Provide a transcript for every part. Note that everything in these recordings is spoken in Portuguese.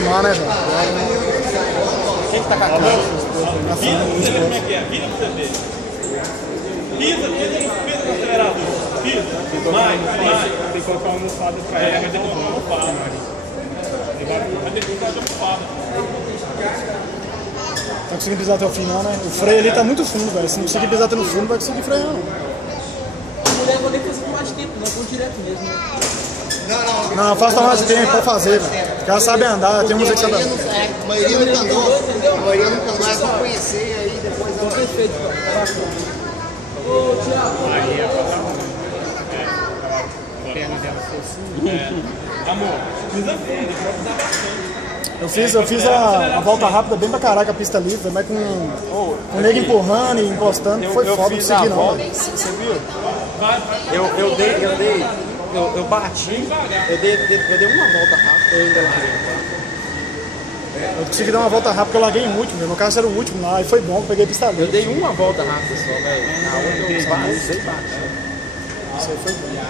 filmar, né, velho? Quem que tá com a câmera? Vira pra você ver como é que é. Vira pra você ver. Pisa no acelerador. Pisa. Mais. Tem que colocar uma almofada pra ela. Vai ter que colocar uma almofada. Vai ter que colocar uma almofada. Tá conseguindo pisar até o fim, não, né? O freio ali tá muito fundo, velho. Se não conseguir pisar até no fundo, não vai conseguir frear, não. A mulher vai ter que fazer por mais tempo, não vou direto mesmo, né? Não, faça mais tempo pra fazer, velho. Porque ela sabe andar, tem música que sabe andar. A maioria nunca andou, a maioria nunca andou, é só conhecer aí depois. Então, perfeito, cara. Ô, Thiago. Aí é pra dar a perna dela fosse. Amor, pisa fundo, vai pisar bastante. Eu fiz a volta rápida bem pra caraca, a pista livre, mas com o nego empurrando e encostando, foi foda, não segui não. Você viu? Eu bati, eu dei uma volta rápida, eu ainda larguei. Eu consegui dar uma volta rápida porque eu larguei em último, meu carro era o último lá, e foi bom, peguei a pista livre. Eu dei uma volta rápida só, velho. Na outra eu usei e bati. Isso aí foi bom.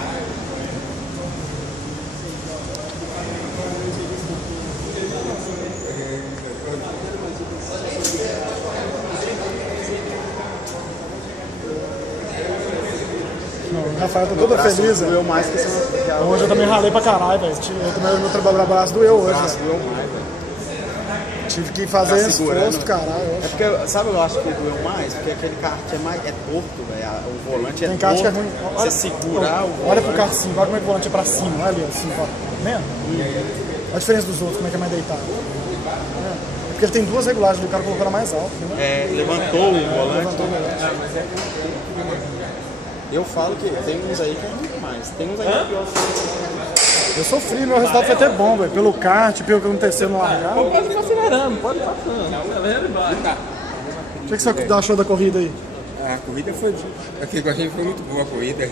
O Rafael tá toda feliz, velho. Doeu mais que esse ano. Hoje eu também ralei pra caralho, velho. Meu trabalho no braço doeu hoje. Braço doeu mais, velho. Tive que fazer esse esforço, caralho. É porque, sabe, eu acho que doeu mais? Porque aquele kart é torto, velho. O volante é Tem torto. kart que é ruim. Você segurar o volante. Olha pro kart assim, olha como é que o volante é pra cima, olha ali, assim, ó. Tá vendo? Olha a diferença dos outros, como é que é mais deitado. É porque ele tem duas regulagens ali, o cara colocou ela mais alta. Né? É, levantou o volante. Levantou o volante. Eu falo que tem uns aí que é muito mais. Tem uns aí que é pior. Eu sofri, meu resultado foi até bom, velho. Pelo kart, pelo que aconteceu no largar. Pode ficar acelerando, pode ir passando. Acelera e vai. O que você achou da corrida aí? A corrida foi. Aqui com a gente foi muito boa a corrida.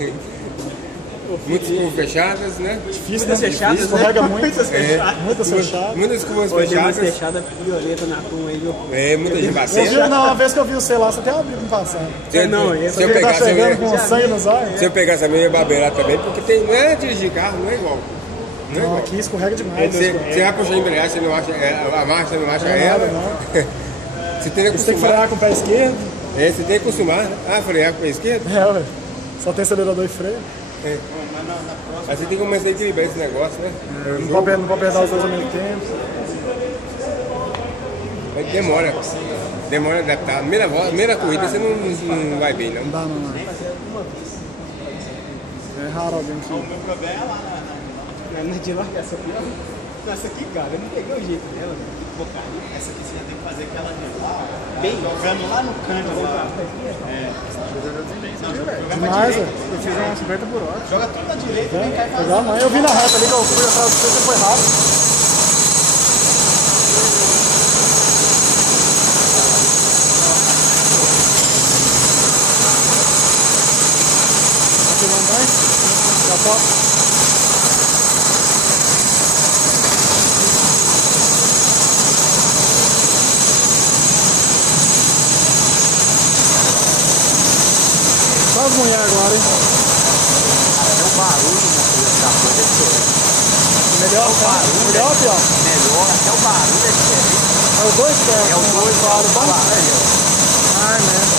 Muitas curvas fechadas, né? Difícil, Muitas né? fechadas, Escorrega muito. Muitas fechadas. Muitas fechadas. Muitas curvas Hoje é mais fechadas. fechada, violeta na turma aí, viu? Muita Eu vi, gibaceta. não, uma vez que eu vi você lá, você até abriu pra passar. Se eu Você tá pegasse a chegando minha, com sangue nos olhos. se eu pegasse a minha, eu ia babeirar também, porque tem, não é dirigir carro, não é igual. Não é Não, igual. aqui escorrega demais. Você vai puxar a embreagem, você não acha a marcha, você não acha ela. Não. Você tem que Você tem que acostumar. frear com o pé esquerdo. Você tem que acostumar, né? Frear com o pé esquerdo. É, ué. Só tem acelerador e freio. Aí você tem que começar a equilibrar esse negócio, né? Não pode pedar os dois ao mesmo tempo. Mas demora. Demora a adaptar. Primeira corrida você não vai bem, não. Não dá, não. É raro alguém que... O meu problema é lá na de lá, essa aqui, ó. Essa aqui, cara, eu não peguei o jeito dela, que porcaria. Essa aqui você já tem que fazer aquela de lá, bem, jogando lá no canto. Demais, velho. Eu fiz uma 50 por hora. Joga tudo na direita e vem cá e faz. Legal, mas eu vi na reta ali que eu fui atrás de você, você foi rápido. Aqui não vai? Já toca. Só as mulheres agora, hein? É o barulho da coisa é diferente. Melhor ou pior? Melhor, até o barulho é diferente. É os dois pés. É os dois claro, bom? barulhos. Ai, merda.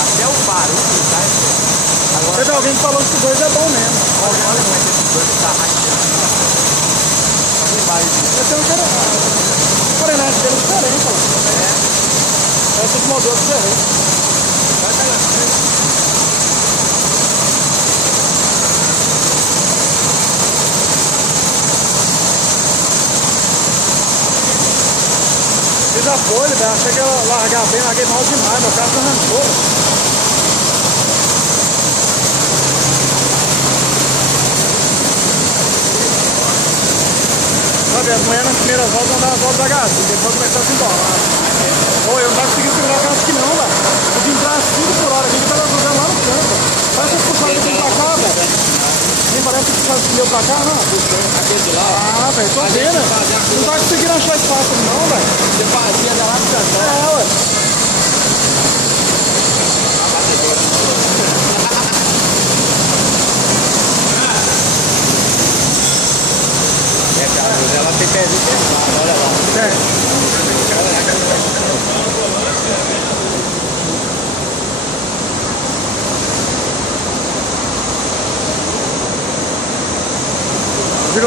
Até o barulho tá diferente. Agora, Teve alguém que falou que o dois é bom mesmo. olha como é que esse dois tá mais diferente. Eu tenho um cara. O Coronete dele é diferente, ó. É tipo modelo diferente. Vai pegar na frente. Ele já foi, velho. Achei que ia largar bem, larguei mal demais. Meu carro arrancou. Sabe, as manhãs nas primeiras voltas andava as voltas devagarzinho, depois começou a se embolar. Pô, eu não tava conseguindo segurar o carro aqui não, velho. Eu vim entrar 5 por hora aqui que tava cruzando lá no canto. Parece que puxaram aqui pra cá, velho. Nem parece que puxaram esse meu pra cá, não. Ah, velho, tô vendo. Não tá conseguindo achar espaço não, velho. Você fazia da lá pro cantão. É, ué. Ela tem pezinho pesado, olha lá.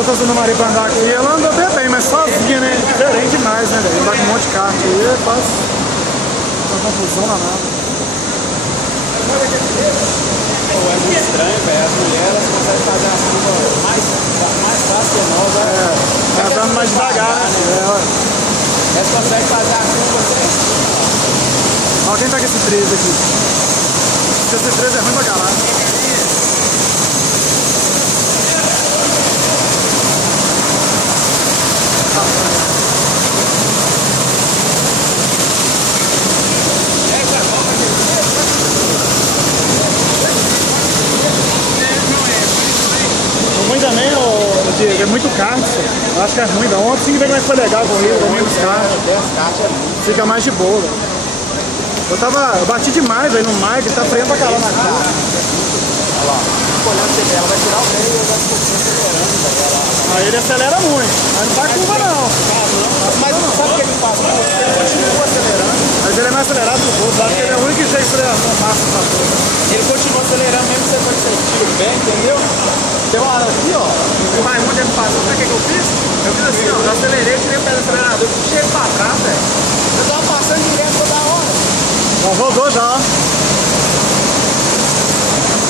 eu trouxe a Ana Maria pra andar aqui, ela anda até bem, mas sozinha, né? Diferente demais, né, velho? Andar com um monte de carro aqui, faz uma confusão danada. Pô, é muito estranho, velho. As mulheres conseguem fazer as curvas mais fácil que nós, né? Ela tá andando mais devagar, né? Elas conseguem fazer a curva sem. Ó, quem tá com esse 13 aqui? Esse 13 é ruim pra caralho. Ruim também, Diego, é muito kart, eu acho que é ruim. Ontem sim que vai foi legal a corrida, também os carros. Fica mais de boa, velho. Eu bati demais, velho, no Mike, ele tá freando pra caralho na cara. Olha lá, olhando pra ela, vai tirar o meio e eu já estou acelerando, velho. Aí ele acelera muito, mas não tá curva não. Mas sabe o que ele faz? Ele continua acelerando. Mas ele é mais acelerado que o outro, acho que ele é o único jeito de aceleração passa pra todos. Ele continua acelerando mesmo depois que você tira o pé, entendeu? Tem uma hora aqui, ó, o Raimundo ele passou, sabe o que eu fiz? Eu fiz assim, ó, eu acelerei, tirei o pé do acelerador, puxei ele pra trás, velho. Eu tava passando direto toda hora. Já rodou já.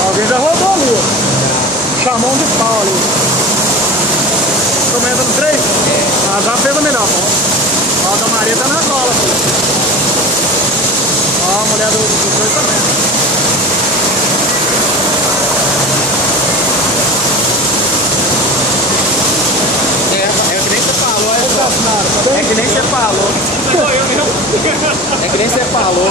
Alguém já rodou ali, ó. Chamou um de pau ali. Estamos entrando 3? Ah, já fez a melhor. Ó, a Maria tá na cola, filho. Ó, a mulher do 2 também. É que nem você falou, é que nem você falou. É que nem você falou.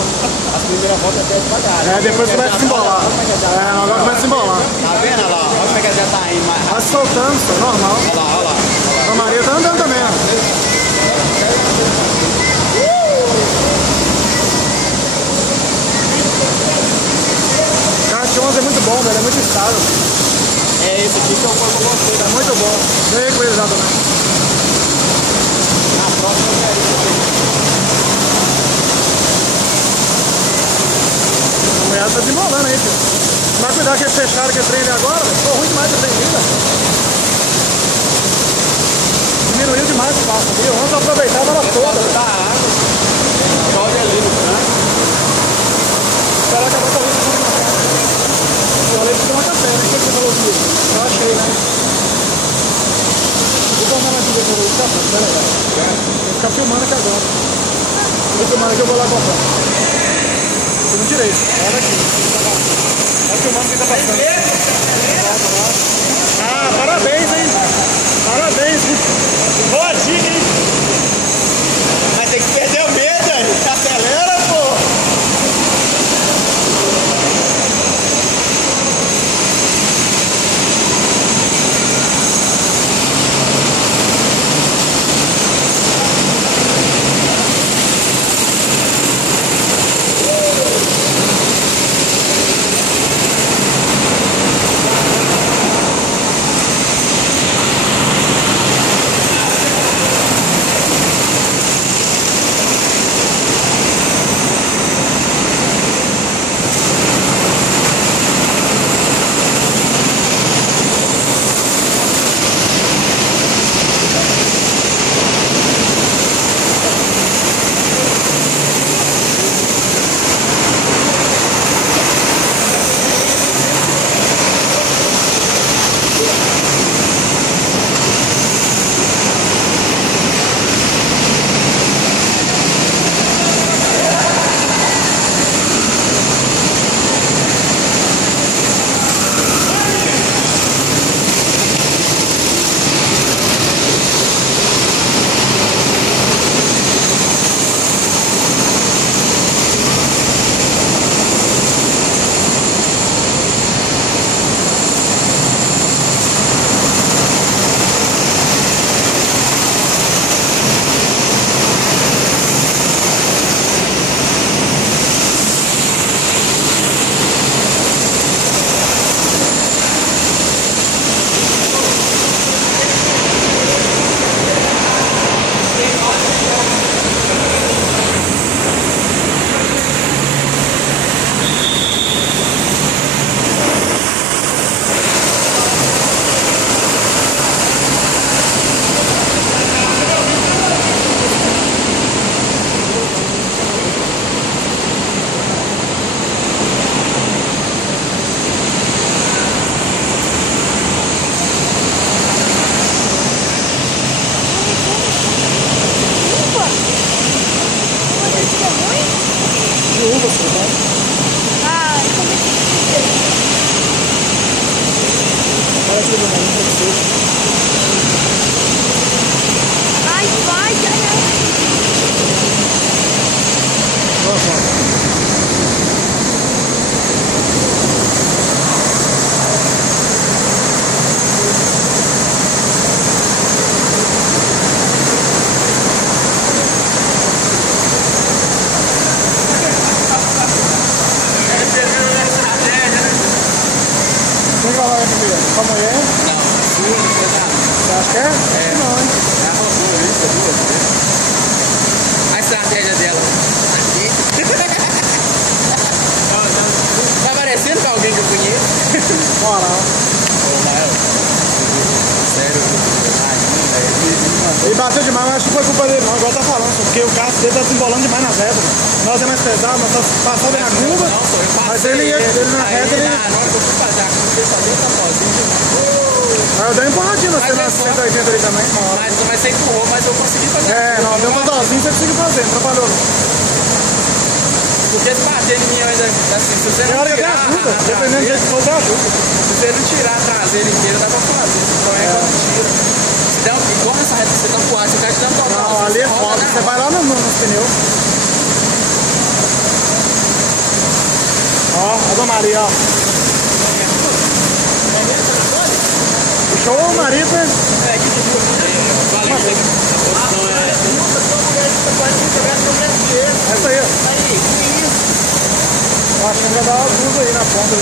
As primeiras voltas até devagar. É, depois você vai se embolar. É, agora vai se embolar. Tá vendo? Olha lá, olha como é que já tá indo mais rápido. Vai se soltando, só, normal. Olha lá, olha lá. A Maria tá andando também, ó. O Kart 11 é muito bom, velho, é muito estável. É esse aqui que eu gostei. É muito bom. Ganhei com ele já também. Na próxima eu quero isso. A mulher tá desembolando aí, filho. Mas cuidado que eles fecharam aquele trem ali agora, velho. Ficou ruim demais esse trem ainda. Diminuiu demais o espaço ali. Vamos aproveitar a bola toda. Da água. Pode ali no canto. Esperar que a bola ali. Eu falei que tomar café, né? O que você falou aqui? Eu achei, né? Vou tomar na vida pra você, café, tá legal. Vou ficar filmando aqui agora. Vou filmando aqui, eu vou lá comprar. Eu não tirei, olha aqui. Olha filmando o que tá passando. Ah, parabéns, hein? Parabéns, hein? Boa dica, hein? Mas tem que perder o medo, velho. Acelera, pô. acho que foi culpa dele não, igual tá falando, porque o carro dele tá desembolando demais na reta. Nós é mais pesado, nós tá passando na curva, mas ele na reta, ele... Na hora que eu fui fazer a curva, ele só deu tá sozinho. Aí eu dei uma empurradinha na 180 ali também. Mas você empurrou, mas eu consegui fazer. Não, deu um totalzinho, você conseguiu fazer, não trabalhou. Porque se bater em mim ainda, assim, se você Tem não hora que tirar até ajuda, dependendo do jeito que for, até ajuda. se você não tirar a traseira inteira, dá pra fazer. O problema é quando tira. Se der igual nessa reta que você tá voando, se o cara te dá um total. Não, ali é foda, você vai lá nos pneus. Ó, a Dona Maria, ó. Show, Marita. Essa aí, ó. Eu acho que ainda dá uma luz aí na ponta.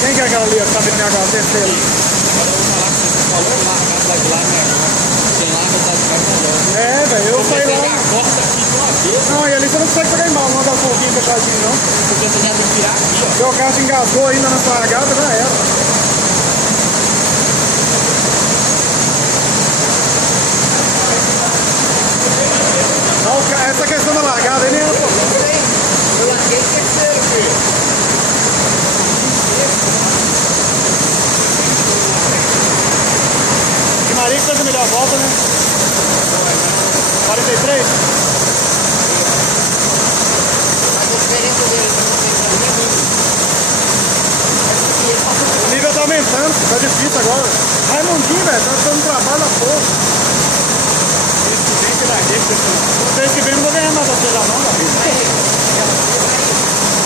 Quem que é aquela ali, ó, que tá vindo minha casa? Terceira. Agora eu vou falar que você falou lá, a casa de lá, tem lá, tá de cá. É, velho, eu saí lá. Corta aqui de uma vez, Não, e ali você não consegue pegar em mal, não dá um pouquinho fechadinho, não. porque você já tem que virar aqui, ó. Porque o carro te engasgou ainda na largada, já era. Não, essa questão da largada aí nem era problema. Eu larguei terceiro, filho. E Maria que fez a melhor volta, né? 43? Mas a diferença dele também é muito. O nível tá aumentando, tá difícil agora. Raimundinho, velho, tá dando trabalho na porra. Vocês que vem não vão ganhar nada você já não, Davi.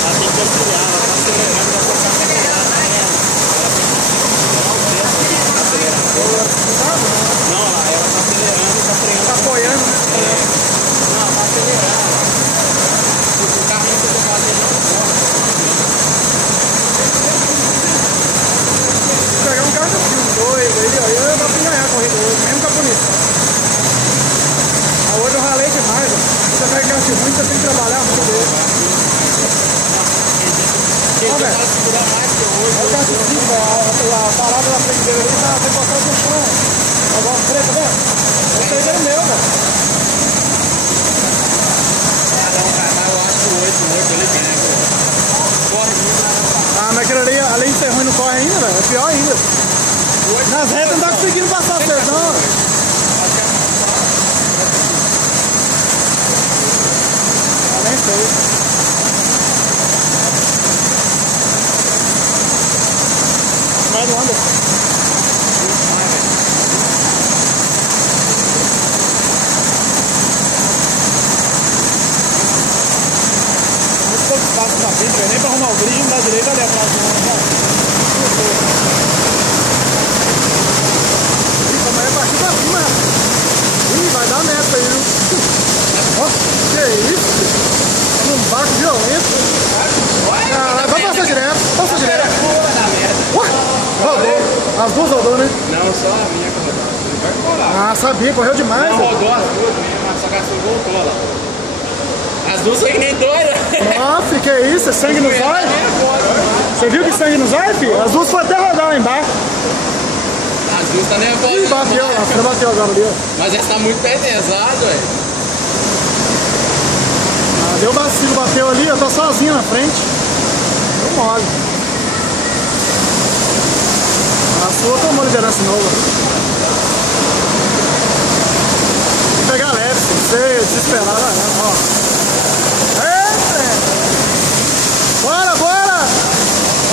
Ela tem que auxiliar, ela tá acelerando, ela tá acelerando. Não, ela tá acelerando e tá freando. Tá apoiando, né? Não, tá acelerando. O carrinho que eu tô fazendo não pode. Se pegar um carro assim, um 2, aí, ó, eu dá pra ganhar a corrida hoje, mesmo com a bonita. Hoje eu ralei demais, ó. Você pega carro ruim, você tem que trabalhar muito dele. Quem vai segurar mais que hoje. Olha o carro assim, a parada na frente dele ali, tá bem botado no chão. Agora, peraí, tá vendo? Esse aí é meu, velho. Não, cara, mas eu acho que o 8 ele ganha, pô. Corre muito, Ah, mas aquele ali, além de ser ruim, não corre ainda, velho. É pior ainda. Nas retas não tá conseguindo passar vocês, não. Ah, nem sei. Mais do Anderson. Muito pouco espaço na frente, velho. Nem pra arrumar o grid, não dá direito ali atrás do homem. Ih, mas é partir pra cima. Ih, vai dar meta aí, viu? Ó, que isso? Num barco violento. Caralho, vai passar direto. Passa direto. Ué, rodou. As duas rodou, né? Não, só a minha que rodou. Vai colar. Ah, sabia, correu demais. Não velho. rodou as duas mesmo, mas só gastou e voltou lá. As duas foi que nem doida. Nossa, que isso? É sangue nos olhos? Você viu que sangue nos olhos, filho? As duas foram até rodar lá embaixo. As duas tá nervosas. Ih, bateu, a filha bateu agora ali, ó. Mas essa tá muito pesado, velho. Ah, deu vacilo, bateu ali, eu tô sozinho na frente. Deu mole. A sua tomou liderança nova. Tem que pegar leve, se você desesperar, vai lá, ó. Eita! Bora, bora!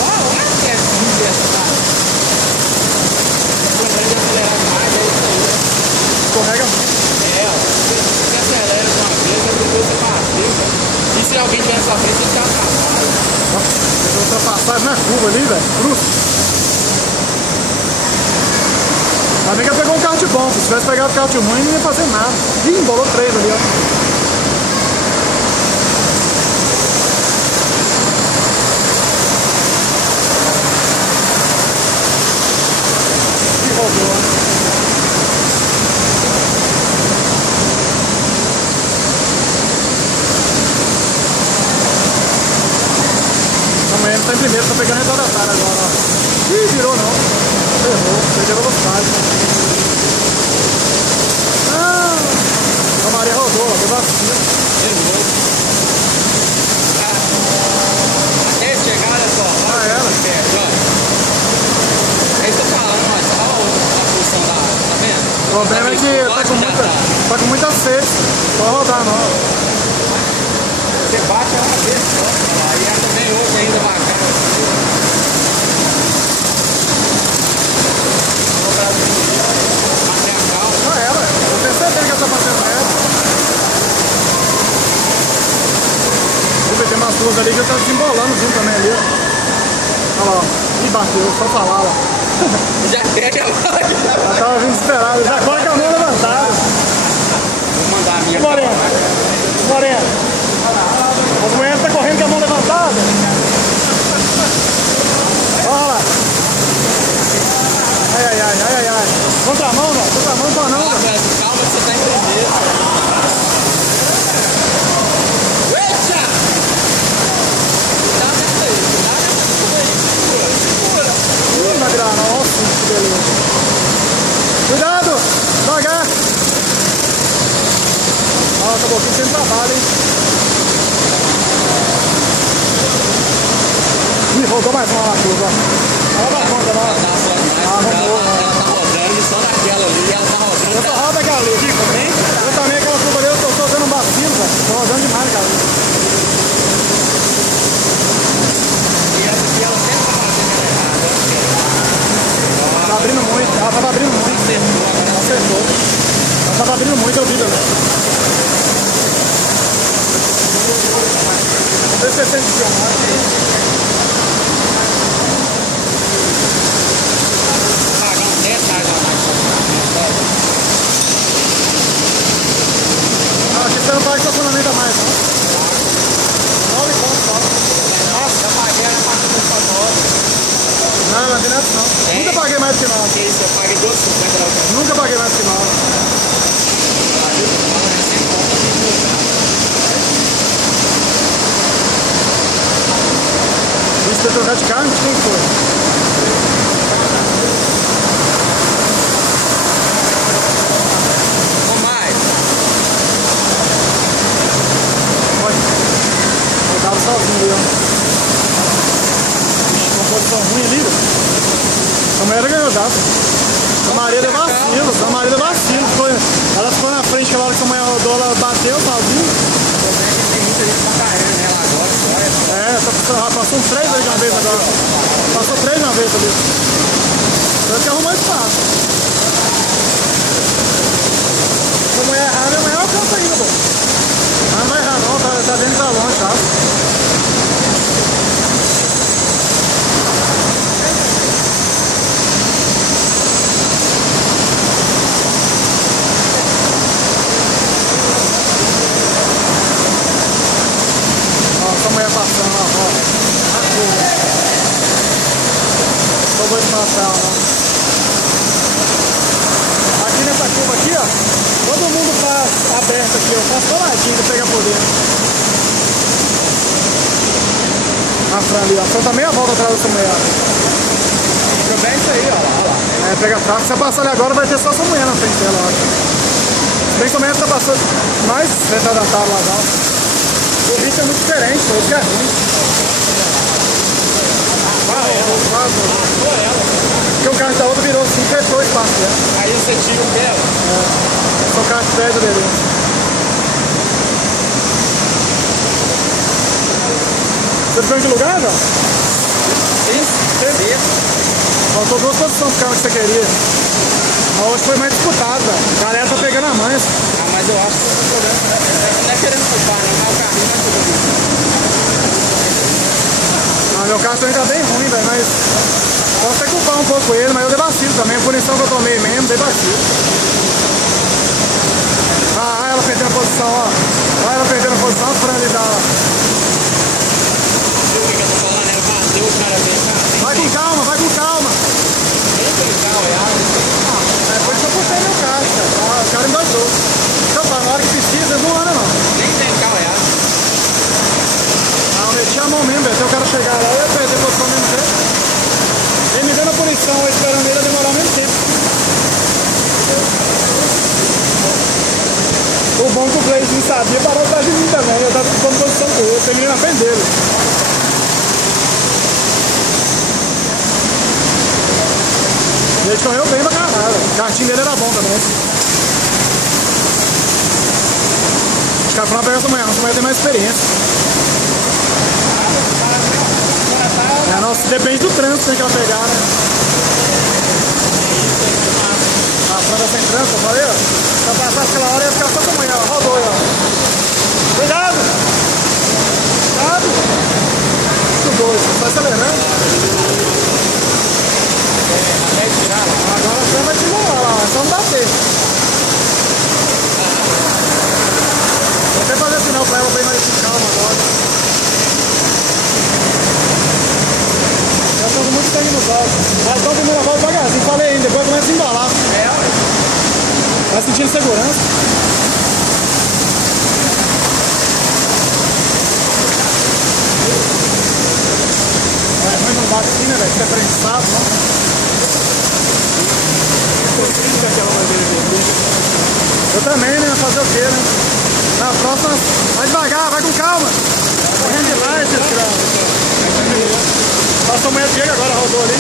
Olha que é filha essa. Lembrei de acelerar demais, é isso aí. Escorrega. É, ó. Você acelera de uma vez, aí depois você bater, velho. E se alguém tiver na sua frente, você tá atrasado. Ó, fez ultrapassagem na curva ali, velho. Cruz. Ainda bem que ela pegou um kart bom. Se tivesse pegado kart ruim, não ia fazer nada. Ih, embolou 3 ali, ó. E rodou, ó. Amanhã ele tá em primeiro, tá pegando retardatário agora, ó. Ih, virou não. Errou. problema é que tá com muita sede. Pode rodar não. Você bate uma vez só. Aí ela também hoje ainda bacana. Bater a calma. Não é ela. Eu tenho certeza que ela tá fazendo merda. Tem umas duas ali que eu tava desembolando junto também ali, ó. Olha lá, ó. Ih, bateu, só falar lá. Já pega a vaga. Ela tava vindo desesperada, já corre com a mão levantada. Vou mandar a minha. Moreno, Moreno. As mulheres estão correndo com a mão levantada. Olha lá. Ai, ai, ai, ai, ai, ai. Contramão, velho. Contramão não pode não, velho. Calma que você tá em primeiro. Eita! Não vai virar, não. Nossa, que beleza. Cuidado! Devagar! Ó, acabou aqui sem trabalho, hein? Ih, rodou mais uma lá, curva. Ela dá conta, não. Arrumou, ela tá rodando só naquela ali, ela tá rodando. Eu só rodo aquela ali. Eu também, aquela curva ali, eu tô dando um vacilo, velho. Tô rodando demais, cara. E ela sempre tá fazendo ela errada. Tá abrindo muito, ela tava abrindo muito. Acertou. Ela tava abrindo muito, eu vi, velho. Não sei se você sente filmar. Aqui você não paga estacionamento a mais, não? 9 pontos só. Nossa, Já paguei a parte do fator. não, não tem nada não. Nunca paguei mais do que 9. Que isso, eu paguei 2,50 na outra. Nunca paguei mais do que 9. Isso foi trocar de carro? Quem foi? Ou mais. Olha. Eu tava sozinho ali, ó. Uma posição ruim ali, velho. A mulher ganhou já. A Maria deu vacilo. A Maria deu vacilo. Ela ficou na frente, aquela hora que a mulher rodou, ela bateu sozinho. Tem muita gente pra carreira nela agora. Passou uns 3 vezes de uma vez agora. Passou 3 de uma vez ali. Tanto que arrumou espaço. Se a mulher errar, minha mulher alcança ainda, pô. Mas não vai errar não, tá vendo que tá longe, tá? Essa mulher passando lá, ó. A curva. Não vou passar ela, não. Aqui nessa curva aqui, ó. Todo mundo faz aberto aqui, ó. Faz coladinho pra pegar por dentro. A Fran ali, ó. A Fran tá meia volta atrás dessa mulher, ó. Também isso aí, ó lá. É, pega fraco. Se eu passar ali agora, vai ter só essa mulher na frente dela, ó. Se bem que a mulher tá passando mais retardatário lá, não. O ritmo é muito diferente, isso que é ruim. Porque o carro da outra virou assim, fechou o espaço dela. Aí você tira o dela. São carro de prédio dele. Você ficou em que lugar, João? Faltou 2 posições pro carro que você queria. Mas hoje foi mais disputado, velho. A galera tá pegando a manha. Ah, mas eu acho que o problema não é querendo culpar, não, mas o carrinho vai tudo. Ah, meu carro também tá bem ruim, velho, mas posso até culpar um pouco ele, mas eu dei vacilo também. A punição que eu tomei mesmo, dei vacilo. Ah, ela perdendo a posição, ó. Olha ela perdendo a posição, a Fran ali dá, ó. Viu o que eu tô falando? Ela bateu, o cara vem cá. Vai com calma, vai com calma. Nem tem carro, é água. É, foi isso que eu puxei meu carro, cara. Ah, o cara endoidou. Então, tá, na hora que precisa, não anda não. Nem tem carro, é água. Ah, eu meti a mão mesmo, velho. Até o cara chegar lá, eu ia perder a posição mesmo tempo. Ele me dando a punição, eu esperando ele, ia demorar o mesmo tempo. O bom que o Blaze sabia, parou atrás de mim também. Eu tava ficando posição com ele, eu terminei na frente dele. E ele correu bem pra caralho. kartinho dele era bom também. Os caras foram pegar essa manhã tem mais experiência. É, nossa, depende do trânsito, né, que ela pegar, né? A França sem trânsito, eu falei, ó. Se ela passasse aquela hora, ia ficar só essa manhã, ó. Rodou aí, ó. Cuidado! Cuidado! Muito doido, só acelerando. Agora você vai te morar lá, é só não bater. Vou até fazer sinal pra ela bem mais de calma agora. Já estamos muito sangue nos olhos. Mas então a primeira volta devagarzinho, falei ainda, depois começa a embalar. Vai sentindo segurança. É ruim não bate assim, né, velho? Fica prensado, não? Eu também, né? Fazer o quê, né? Na próxima, vai devagar, vai com calma. Correndo demais, desgraça. Passou a mulher chega agora, rodou ali.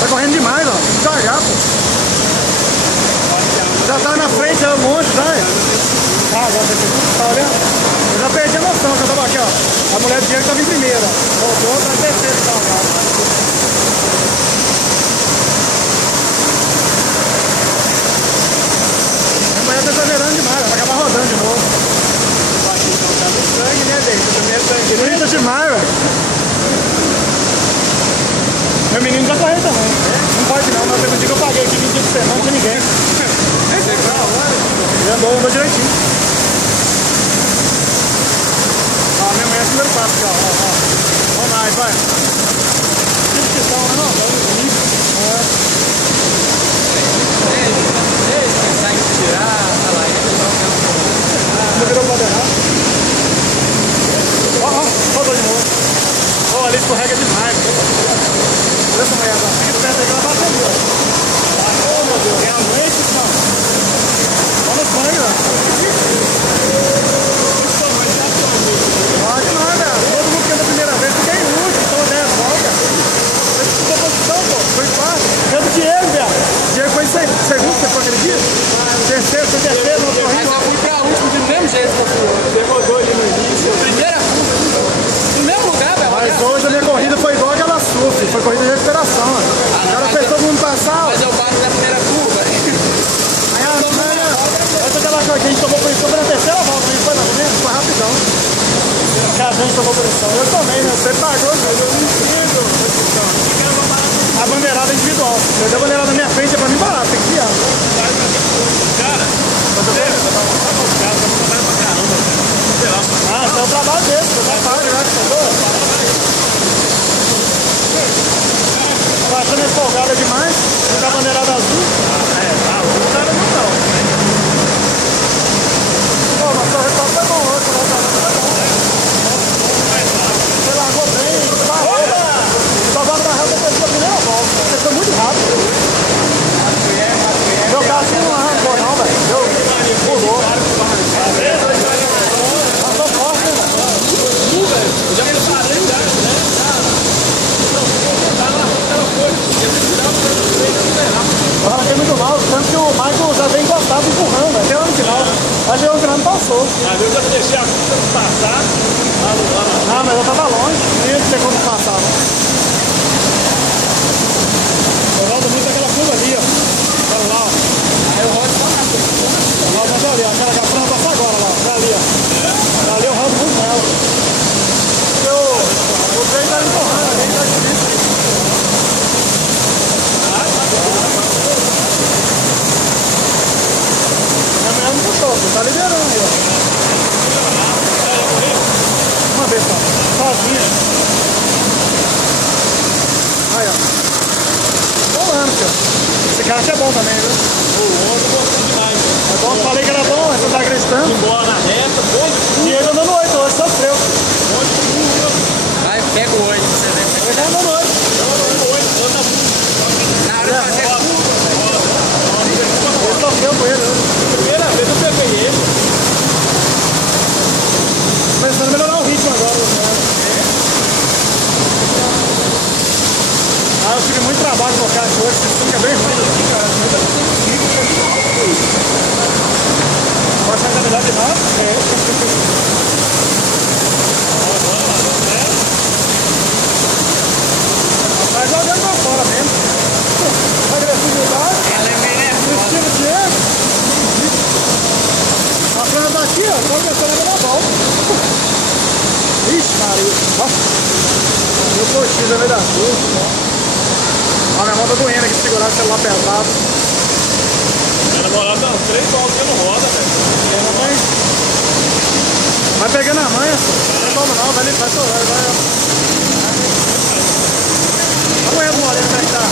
Tá correndo demais, ó. Devagar, pô. Já tá na frente, já longe, já. Ah, agora tá olhando? Eu já perdi a noção, que eu tava aqui, ó. A mulher de Diego tava em primeira. Voltou pra terceira, então, cara. Tá exagerando demais, vai acabar rodando de novo. Sangue, né, gente? Primeiro sangue. Grita demais, velho. Meu menino vai correr também. Não pode não, mas teve um dia que eu paguei aqui 20 dias de semana, não tinha ninguém. Ele andou direitinho. Ó, minha mulher é o primeiro passo aqui, ó. Vamos mais, vai. Tipo que são, né, não? Pensar em tirar a laíra, não virou pra errar. Ó, rodou de novo. Ó, ali escorrega demais. Olha essa mulher agora. Fica perto aí que ela bate ali, ó. Oh, meu Deus. Realmente, não. Olha o sangue, ó. Acho que não é, velho. Todo mundo que anda a primeira vez fica em último, então 10 voltas. Ele ficou posição, pô. Foi fácil. Tanto que ele, velho. Diego foi em segundo, você foi aquele dia? Terceiro, foi terceiro, não correu. Mas eu fui pra último do mesmo jeito que eu fui. Você rodou ali no início. Primeira curva. No mesmo lugar, velho. Mas hoje a minha corrida foi igual aquela sua, filho. Foi corrida de recuperação, mano. O cara fez todo mundo passar. Mas eu bato na primeira curva. Aí a manhã, essa aquela coisa que a gente tomou posição foi na terceira volta, a gente foi na frente, foi rapidão. Que a gente tomou posição. Eu também, né? Você pagou, eu não entendo. A bandeirada individual. Eu dei a bandeirada na minha frente, é pra mim barato, tem que guiar. Cara, ah, isso é o trabalho dele, você já paga, né? Tá achando empolgada demais? Com a bandeirada azul? Azul não era muito não. Pô, mas o resultado foi bom hoje, você largou bem, só vai pra reta depois da primeira volta. Você foi muito rápido. Meu carro não arrancou não, velho. Pulou. Passou forte, né, velho? eu já preparei já, né? Agora foi muito mal, tanto que o Michael já vem encostado empurrando, velho. Até lá no final. Aí chegou no final não passou. Às vezes eu deixei a curva passar. Ah, mas eu tava longe. Nem ia ter como passar, não. Eu rodo muito aquela curva ali, ó. Olha lá, ó. Aí eu rodo só na frente. Eu rodo mais ali, ó. Aquela que a Fran passa agora, lá. Pra ali, ó. Pra ali eu rodo muito nela. Porque o trem tá empurrando ali, tá difícil. Minha mulher não gostou, tá liderando aí, ó. Uma vez só, sozinha. Aí, ó. Rolando, filho. Esse kart é bom também, viu? O outro gostou demais. É bom, falei que era bom, você tá acreditando? Embora na reta, E ele andando 8 hoje, sofreu. Vai, pega o 8, você vê. Ele tá andando 8. Na hora de fazer curva, Ele sofreu com ele. primeira vez eu peguei ele. Começando a melhorar o ritmo agora. Ah, eu tive muito trabalho tocar de hoje, esse fica bem ruim. Pode sair da verdade de nada? Vai jogando pra fora mesmo. Agressividade. Estilo de erro. A franja daqui, ó, tá começando a dar volta. Ixi, Maria. Ó. Meu coxinho já veio da sua. Ó, minha mão tá doendo aqui, segurar o celular pesado. Minha namorada dá 3 voltas que não roda, velho. Vai pegando a manha, só. Não tem como não, vai limpar, vai. Amanhã do Moreno, como é que tá?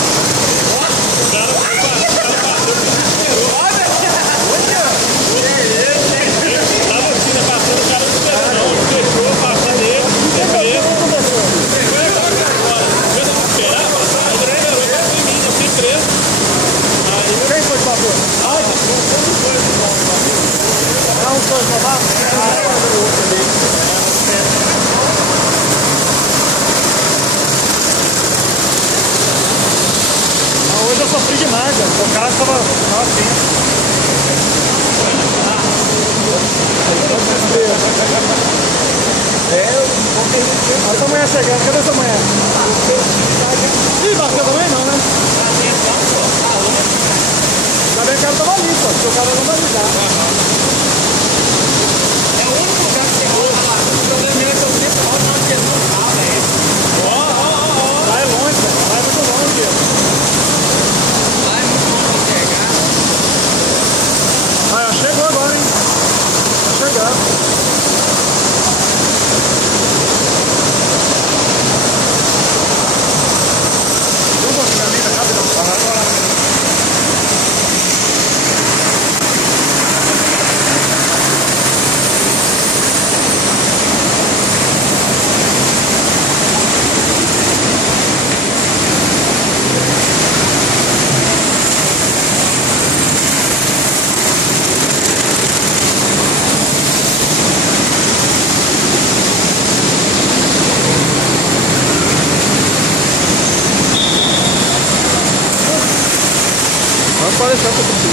Tava assim, né, passando, o cara não esperou não. Fechou, passando ele, preso. Eu não esperava, aí ele esperou, ele em mim, eu fiquei preso. Quem foi que bateu? Ai, não foi de volta. Não, os dois roubaram? O outro ali. Hoje eu sofri demais, velho. O carro tava assim. Essa manhã chegando, cadê essa manhã? Ih, bateu também não, né? Ainda bem que o cara tava limpo, porque o cara não vai ligar. É o único lugar que você roda lá. O problema é que eu sempre rodo na direção da velho. Lá é longe, velho. Lá é muito longe. Lá é muito bom pra pegar. Ah, chegou agora, hein? Tá chegando. Vamos conseguir a linha rápido? Pode deixar que eu preciso.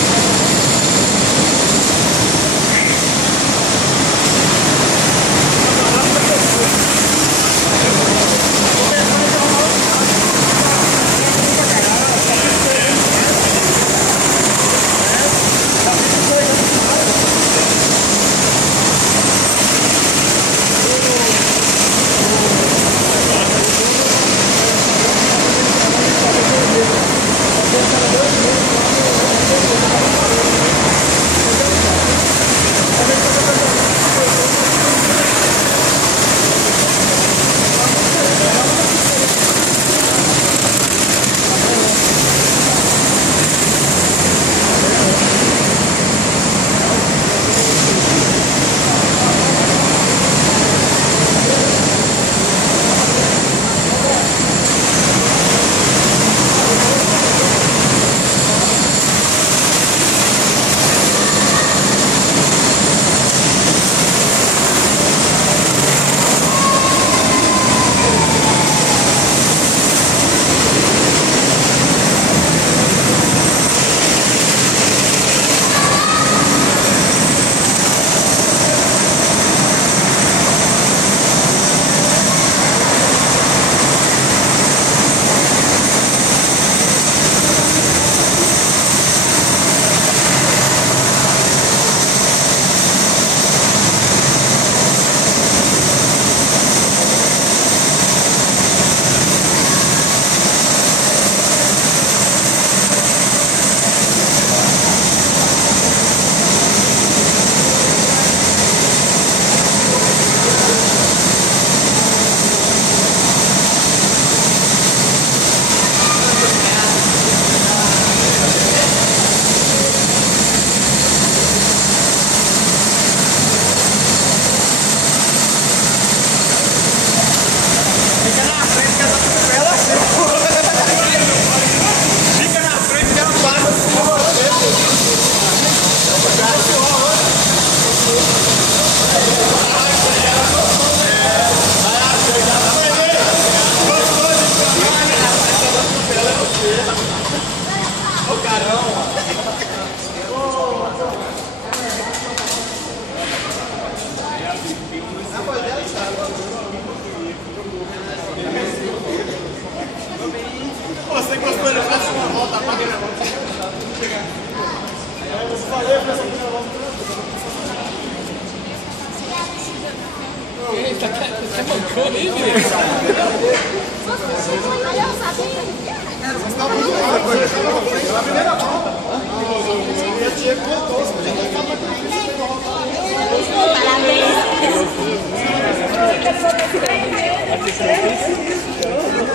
Tá mancando aí, velho?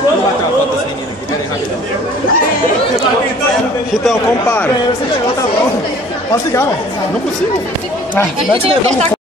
Vamos bater uma foto das meninas aqui, peraí, rapidão. Então, compara. Você ganhou, tá bom. Posso ligar, velho? Não consigo. Mete o dedão.